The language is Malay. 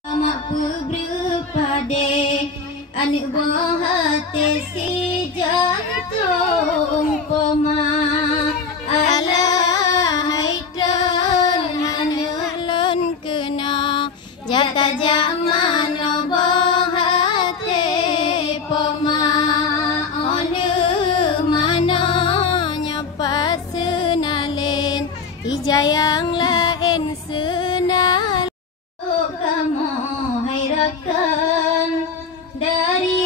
Mak berpade anik buah hati si jantung poma alah haidon hanulun kena jata zaman buah hati poma onu mana nyapa senalin ijayang lain senal kamu hayrakan dari